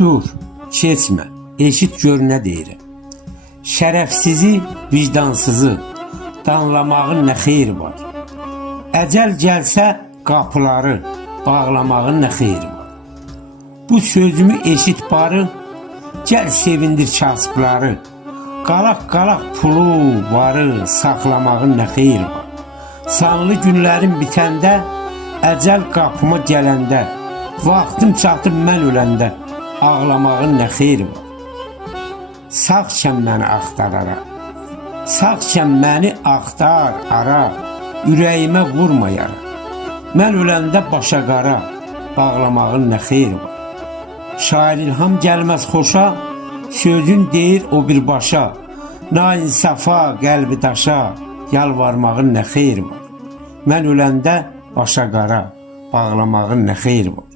dur, keçmə, eşit gör nə deyirəm. Şərəfsizi, vicdansızı danlamağın nə xeyri var? Əcəl gəlsə qapıları bağlamağın nə xeyri var? Bu sözümü eşit barı, gəl sevindir kasıbları. Qalaq pulu, varı saxlamağın nə xeyri var? Sanlı günlərin bitəndə, əcəl qapıma gələndə, vaxtım çatıb mən öləndə, ağlamağın nə xeyri var? Sağkən məni axtarara, sağkən məni axtar, ara, ürəyimə vurma yara. Mən öləndə başa qara, bağlamağın nə xeyri var? Şair İlham Gəlməz xoşa, sözün deyir o bir başa, nainsafa, qəlbi daşa, yalvarmağın nə xeyri var? Mən öləndə başa qara, bağlamağın nə xeyri var?